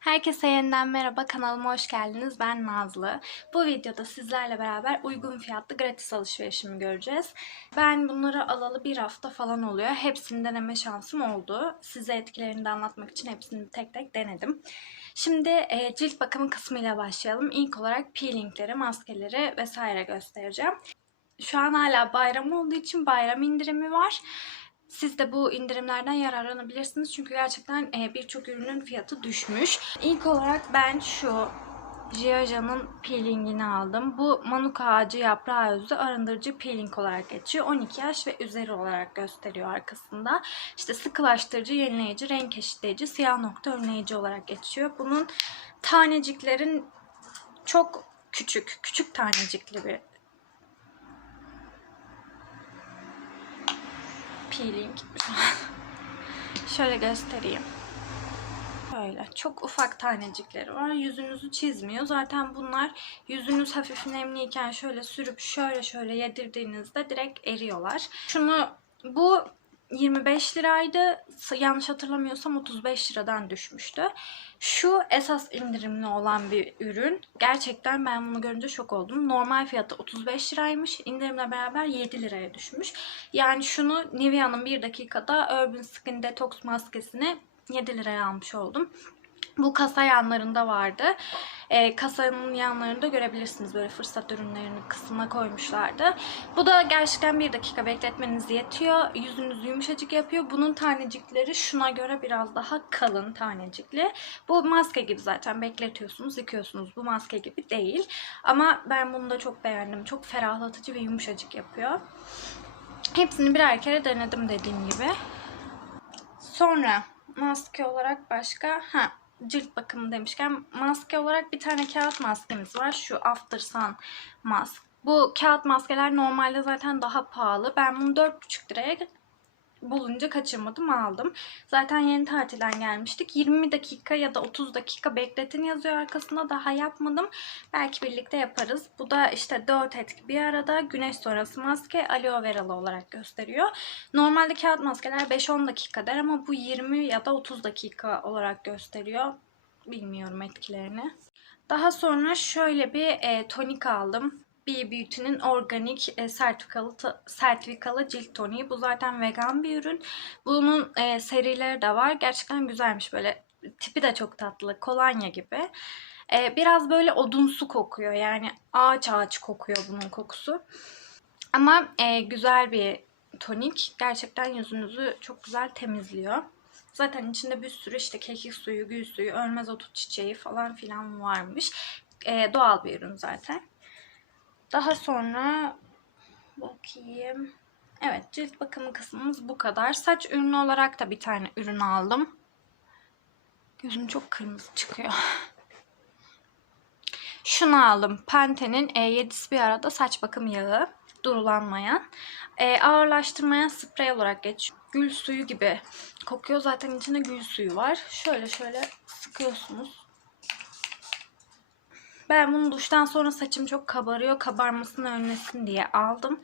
Herkese yeniden merhaba kanalıma hoş geldiniz. Ben Nazlı. Bu videoda sizlerle beraber uygun fiyatlı gratis alışverişimi göreceğiz. Ben bunları alalı bir hafta falan oluyor. Hepsini deneme şansım oldu. Size etkilerini de anlatmak için hepsini tek tek denedim. Şimdi e, cilt bakımı kısmıyla başlayalım. İlk olarak peelingleri, maskeleri vesaire göstereceğim. Şu an hala bayram olduğu için bayram indirimi var. Siz de bu indirimlerden yararlanabilirsiniz. Çünkü gerçekten e, birçok ürünün fiyatı düşmüş. İlk olarak ben şu Gioja'nın peelingini aldım. Bu Manuka ağacı yaprağı özü arındırıcı peeling olarak geçiyor. 12 yaş ve üzeri olarak gösteriyor arkasında. İşte sıkılaştırıcı, yenileyici, renk eşitleyici, siyah nokta önleyici olarak geçiyor. Bunun taneciklerin çok küçük, küçük tanecikli bir peeling. Şöyle göstereyim. Böyle çok ufak tanecikleri var. Yüzünüzü çizmiyor. Zaten bunlar yüzünüz hafif nemliyken şöyle sürüp şöyle şöyle yedirdiğinizde direkt eriyorlar. Şunu bu 25 liraydı. Yanlış hatırlamıyorsam 35 liradan düşmüştü. Şu esas indirimli olan bir ürün. Gerçekten ben bunu görünce şok oldum. Normal fiyatı 35 liraymış. İndirimle beraber 7 liraya düşmüş. Yani şunu Nivea'nın bir dakikada Urban Skin Detox maskesini 7 liraya almış oldum. Bu kasa yanlarında vardı. E, kasanın yanlarında görebilirsiniz böyle fırsat ürünlerini kısmına koymuşlardı. Bu da gerçekten bir dakika bekletmeniz yetiyor. Yüzünüzü yumuşacık yapıyor. Bunun tanecikleri şuna göre biraz daha kalın tanecikli. Bu maske gibi zaten bekletiyorsunuz, yıkıyorsunuz. Bu maske gibi değil. Ama ben bunu da çok beğendim. Çok ferahlatıcı ve yumuşacık yapıyor. Hepsini birer kere denedim dediğim gibi. Sonra maske olarak başka ha cilt bakımı demişken maske olarak bir tane kağıt maskemiz var. Şu After Sun mask. Bu kağıt maskeler normalde zaten daha pahalı. Ben bunu 4,5 liraya bulunca kaçırmadım aldım. Zaten yeni tatilden gelmiştik. 20 dakika ya da 30 dakika bekletin yazıyor arkasında. Daha yapmadım. Belki birlikte yaparız. Bu da işte 4 etki bir arada. Güneş sonrası maske aloe veralı olarak gösteriyor. Normalde kağıt maskeler 5-10 dakika der ama bu 20 ya da 30 dakika olarak gösteriyor. Bilmiyorum etkilerini. Daha sonra şöyle bir e, tonik aldım. B Beauty'nin organik e, sertifikalı sertifikalı cilt toniği. Bu zaten vegan bir ürün. Bunun e, serileri de var. Gerçekten güzelmiş böyle. Tipi de çok tatlı. Kolonya gibi. E, biraz böyle odunsu kokuyor. Yani ağaç ağaç kokuyor bunun kokusu. Ama e, güzel bir tonik. Gerçekten yüzünüzü çok güzel temizliyor. Zaten içinde bir sürü işte kekik suyu, gül suyu, ölmez otu çiçeği falan filan varmış. E, doğal bir ürün zaten. Daha sonra bakayım. Evet cilt bakımı kısmımız bu kadar. Saç ürünü olarak da bir tane ürün aldım. Gözüm çok kırmızı çıkıyor. Şunu aldım. Pantene'in E7'si bir arada saç bakım yağı. Durulanmayan. E, ağırlaştırmayan sprey olarak geçiyor. Gül suyu gibi kokuyor. Zaten içinde gül suyu var. Şöyle şöyle sıkıyorsunuz. Ben bunu duştan sonra saçım çok kabarıyor. Kabarmasını önlesin diye aldım.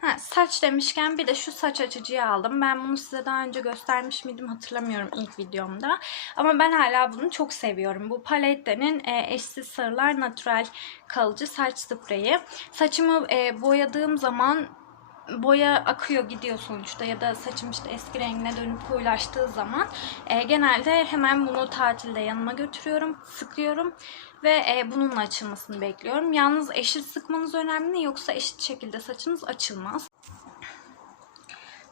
Ha, saç demişken bir de şu saç açıcıyı aldım. Ben bunu size daha önce göstermiş miydim hatırlamıyorum ilk videomda. Ama ben hala bunu çok seviyorum. Bu Palette'nin e, eşsiz sarılar natural kalıcı saç spreyi. Saçımı e, boyadığım zaman boya akıyor gidiyor sonuçta ya da saçım işte eski rengine dönüp koyulaştığı zaman e, genelde hemen bunu tatilde yanıma götürüyorum, sıkıyorum ve e, bununla açılmasını bekliyorum. Yalnız eşit sıkmanız önemli yoksa eşit şekilde saçınız açılmaz.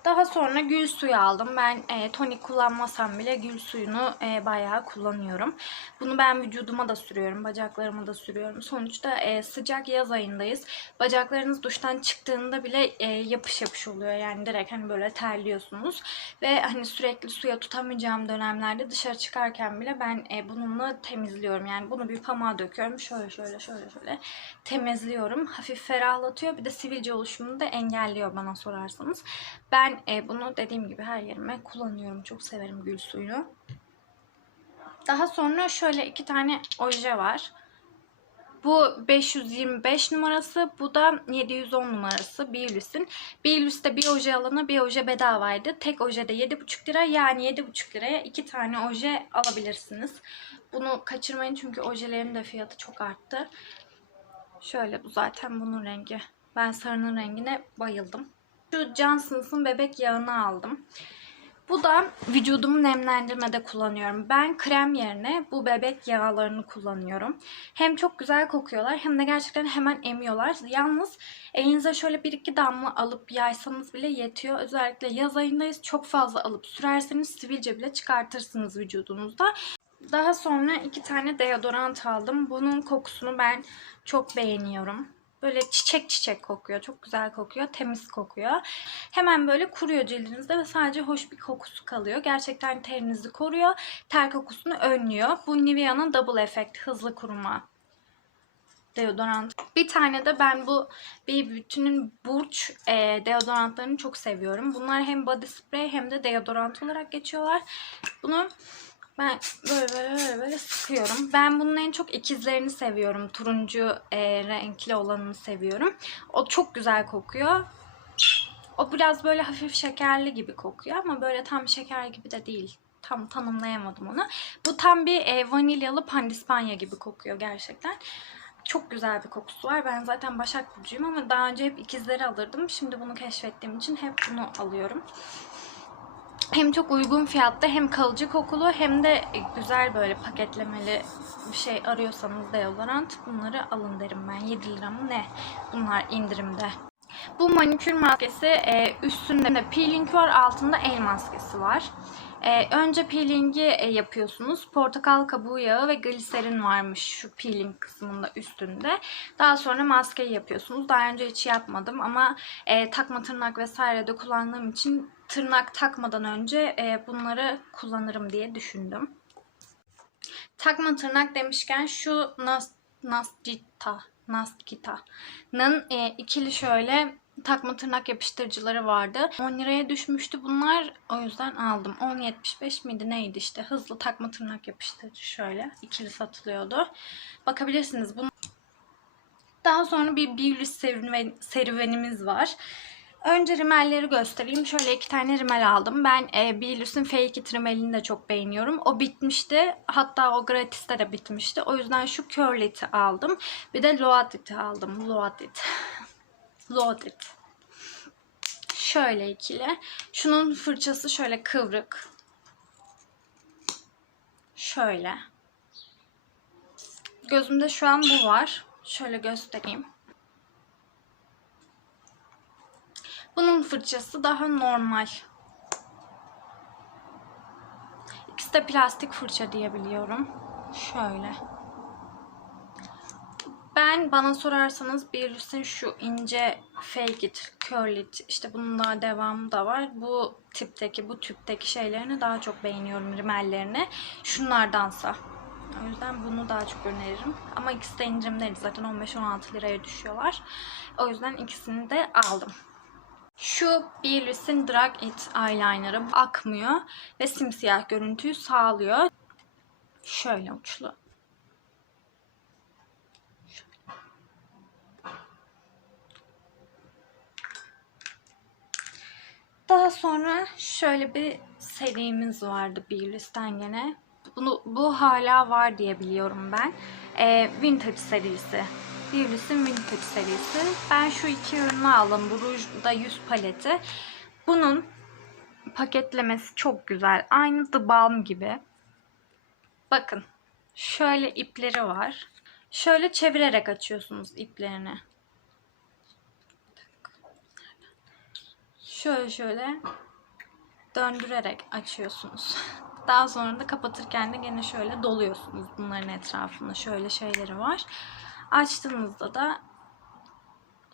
Daha sonra gül suyu aldım. Ben e, tonik kullanmasam bile gül suyunu e, bayağı kullanıyorum. Bunu ben vücuduma da sürüyorum, bacaklarıma da sürüyorum. Sonuçta e, sıcak yaz ayındayız. Bacaklarınız duştan çıktığında bile e, yapış yapış oluyor. Yani direkt hani böyle terliyorsunuz. Ve hani sürekli suya tutamayacağım dönemlerde dışarı çıkarken bile ben e, bununla temizliyorum. Yani bunu bir pamuğa döküyorum. Şöyle şöyle şöyle şöyle temizliyorum. Hafif ferahlatıyor. Bir de sivilce oluşumunu da engelliyor bana sorarsanız. Ben e, bunu dediğim gibi her yerime kullanıyorum. Çok severim gül suyunu. Daha sonra şöyle iki tane oje var. Bu 525 numarası. Bu da 710 numarası Beulis'in. Beulis'te bir oje alana bir oje bedavaydı. Tek oje de 7,5 lira. Yani 7,5 liraya iki tane oje alabilirsiniz. Bunu kaçırmayın çünkü ojelerin de fiyatı çok arttı. Şöyle bu zaten bunun rengi. Ben sarının rengine bayıldım. Şu Johnson's'ın bebek yağını aldım. Bu da vücudumu nemlendirmede kullanıyorum. Ben krem yerine bu bebek yağlarını kullanıyorum. Hem çok güzel kokuyorlar hem de gerçekten hemen emiyorlar. Yalnız elinize şöyle bir iki damla alıp yaysanız bile yetiyor. Özellikle yaz ayındayız. Çok fazla alıp sürerseniz sivilce bile çıkartırsınız vücudunuzda. Daha sonra iki tane deodorant aldım. Bunun kokusunu ben çok beğeniyorum. Böyle çiçek çiçek kokuyor. Çok güzel kokuyor. Temiz kokuyor. Hemen böyle kuruyor cildinizde ve sadece hoş bir kokusu kalıyor. Gerçekten terinizi koruyor. Ter kokusunu önlüyor. Bu Nivea'nın Double Effect hızlı kuruma deodorant. Bir tane de ben bu bir bütünün Burç e, deodorantlarını çok seviyorum. Bunlar hem body spray hem de deodorant olarak geçiyorlar. Bunu ben böyle böyle böyle böyle sıkıyorum. Ben bunun en çok ikizlerini seviyorum. Turuncu e, renkli olanını seviyorum. O çok güzel kokuyor. O biraz böyle hafif şekerli gibi kokuyor ama böyle tam şeker gibi de değil. Tam tanımlayamadım onu. Bu tam bir e, vanilyalı pandispanya gibi kokuyor gerçekten. Çok güzel bir kokusu var. Ben zaten Başak Burcu'yum ama daha önce hep ikizleri alırdım. Şimdi bunu keşfettiğim için hep bunu alıyorum. Hem çok uygun fiyatta hem kalıcı kokulu hem de güzel böyle paketlemeli bir şey arıyorsanız deodorant bunları alın derim ben. 7 lira mı ne? Bunlar indirimde. Bu manikür maskesi e, üstünde de peeling var altında el maskesi var. E, önce peelingi e, yapıyorsunuz. Portakal kabuğu yağı ve gliserin varmış şu peeling kısmında üstünde. Daha sonra maskeyi yapıyorsunuz. Daha önce hiç yapmadım ama e, takma tırnak vesaire de kullandığım için tırnak takmadan önce e, bunları kullanırım diye düşündüm. Takma tırnak demişken şu Nas Nascita Naskita'nın e, ikili şöyle takma tırnak yapıştırıcıları vardı. 10 liraya düşmüştü bunlar. O yüzden aldım. 10.75 miydi neydi işte. Hızlı takma tırnak yapıştırıcı şöyle. ikili satılıyordu. Bakabilirsiniz. Bunu daha sonra bir Beulis serüven, serüvenimiz var. Önce rimelleri göstereyim. Şöyle iki tane rimel aldım. Ben e, Beulis'in Fake It rimelini de çok beğeniyorum. O bitmişti. Hatta o gratis'te de bitmişti. O yüzden şu Curl It'i aldım. Bir de Load It'i aldım. Load It. Load It. Şöyle ikili. Şunun fırçası şöyle kıvrık. Şöyle. Gözümde şu an bu var. Şöyle göstereyim. Bunun fırçası daha normal. İkisi de plastik fırça diyebiliyorum. Şöyle. Ben bana sorarsanız Beulis'in şu ince Fake It, Curl It, işte bunun daha devamı da var. Bu tipteki, bu tüpteki şeylerini daha çok beğeniyorum rimellerini. Şunlardansa. O yüzden bunu daha çok öneririm. Ama ikisi de indirimdeydi. Zaten 15-16 liraya düşüyorlar. O yüzden ikisini de aldım. Şu Beulis'in Drag It Eyeliner'ı akmıyor ve simsiyah görüntüyü sağlıyor. Şöyle uçlu. Daha sonra şöyle bir serimiz vardı Beulis'ten gene. Bunu, bu hala var diye biliyorum ben. Ee, vintage serisi. Beulis'in Vintage serisi. Ben şu iki ürünü aldım. Bu Rouge da paleti. Bunun paketlemesi çok güzel. Aynı The Balm gibi. Bakın. Şöyle ipleri var. Şöyle çevirerek açıyorsunuz iplerini. Şöyle şöyle döndürerek açıyorsunuz. Daha sonra da kapatırken de gene şöyle doluyorsunuz bunların etrafında. Şöyle şeyleri var. Açtığınızda da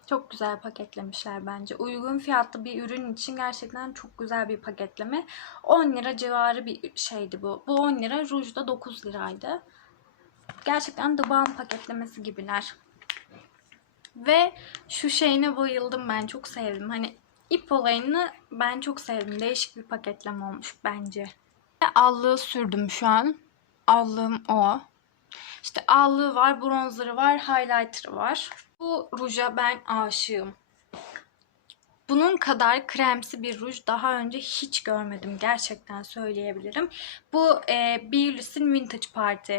çok güzel paketlemişler bence. Uygun fiyatlı bir ürün için gerçekten çok güzel bir paketleme. 10 lira civarı bir şeydi bu. Bu 10 lira, Rouge da 9 liraydı. Gerçekten The Balm paketlemesi gibiler. Ve şu şeyine bayıldım ben. Çok sevdim. Hani ip olayını ben çok sevdim. Değişik bir paketleme olmuş bence. Allığı sürdüm şu an. Allığım o. İşte allığı var, bronzerı var, highlighter'ı var. Bu ruja ben aşığım. Bunun kadar kremsi bir ruj daha önce hiç görmedim. Gerçekten söyleyebilirim. Bu e, Beulis'in Vintage Party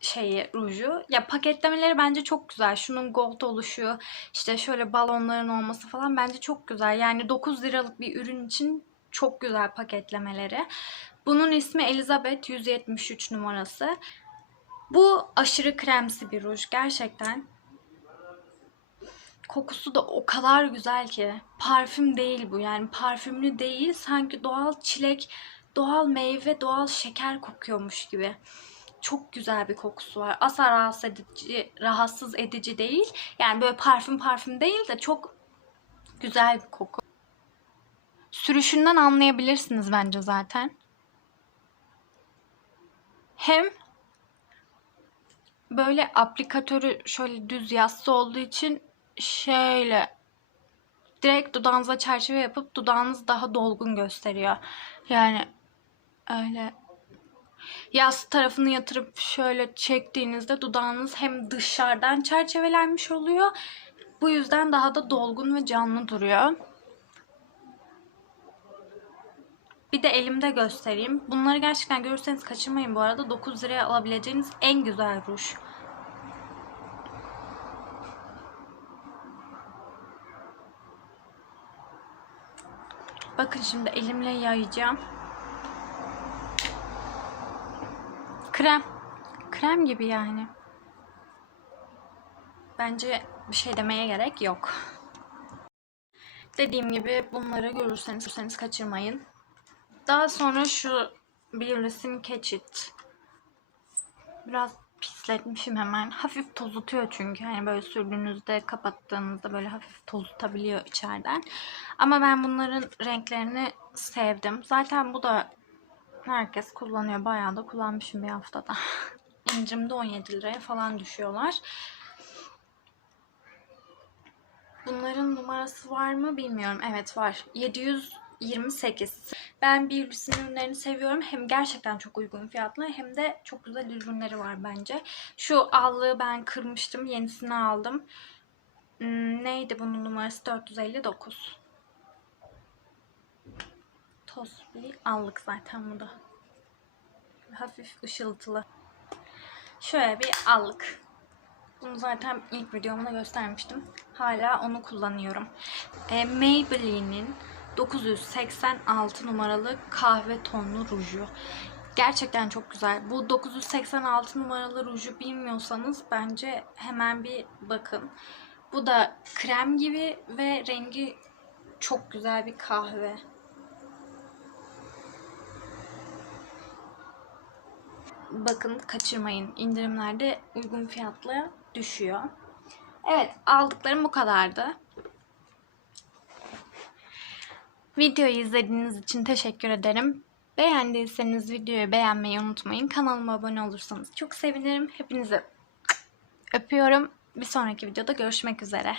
şeyi ruju. Ya paketlemeleri bence çok güzel. Şunun gold oluşu, işte şöyle balonların olması falan bence çok güzel. Yani 9 liralık bir ürün için çok güzel paketlemeleri. Bunun ismi Elizabeth 173 numarası. Bu aşırı kremsi bir ruj gerçekten. Kokusu da o kadar güzel ki. Parfüm değil bu yani parfümlü değil. Sanki doğal çilek, doğal meyve, doğal şeker kokuyormuş gibi. Çok güzel bir kokusu var. Asla rahatsız edici, rahatsız edici değil. Yani böyle parfüm parfüm değil de çok güzel bir koku. Sürüşünden anlayabilirsiniz bence zaten. Hem böyle aplikatörü şöyle düz yassı olduğu için şöyle direkt dudağınıza çerçeve yapıp dudağınız daha dolgun gösteriyor. Yani öyle yassı tarafını yatırıp şöyle çektiğinizde dudağınız hem dışarıdan çerçevelenmiş oluyor. Bu yüzden daha da dolgun ve canlı duruyor. Bir de elimde göstereyim. Bunları gerçekten görürseniz kaçırmayın bu arada. 9 liraya alabileceğiniz en güzel ruj. Bakın şimdi elimle yayacağım. Krem. Krem gibi yani. Bence bir şey demeye gerek yok. Dediğim gibi bunları görürseniz, görürseniz kaçırmayın. Daha sonra şu Beulis'in Catch It. Biraz pisletmişim hemen. Hafif tozutuyor çünkü. Hani böyle sürdüğünüzde kapattığınızda böyle hafif tozutabiliyor içeriden. Ama ben bunların renklerini sevdim. Zaten bu da herkes kullanıyor. Bayağı da kullanmışım bir haftada. İncimde 17 liraya falan düşüyorlar. Bunların numarası var mı bilmiyorum. Evet var. 728. Ben Beulis'in ürünlerini seviyorum. Hem gerçekten çok uygun fiyatlı hem de çok güzel ürünleri var bence. Şu allığı ben kırmıştım. Yenisini aldım. Hmm, neydi bunun numarası? 459. Toz bir allık zaten bu da. Hafif ışıltılı. Şöyle bir allık. Bunu zaten ilk videomda göstermiştim. Hala onu kullanıyorum. E, Maybelline'in 986 numaralı kahve tonlu ruju. Gerçekten çok güzel. Bu 986 numaralı ruju bilmiyorsanız bence hemen bir bakın. Bu da krem gibi ve rengi çok güzel bir kahve. Bakın kaçırmayın. İndirimlerde uygun fiyatla düşüyor. Evet aldıklarım bu kadardı. Videoyu izlediğiniz için teşekkür ederim. Beğendiyseniz videoyu beğenmeyi unutmayın. Kanalıma abone olursanız çok sevinirim. Hepinizi öpüyorum. Bir sonraki videoda görüşmek üzere.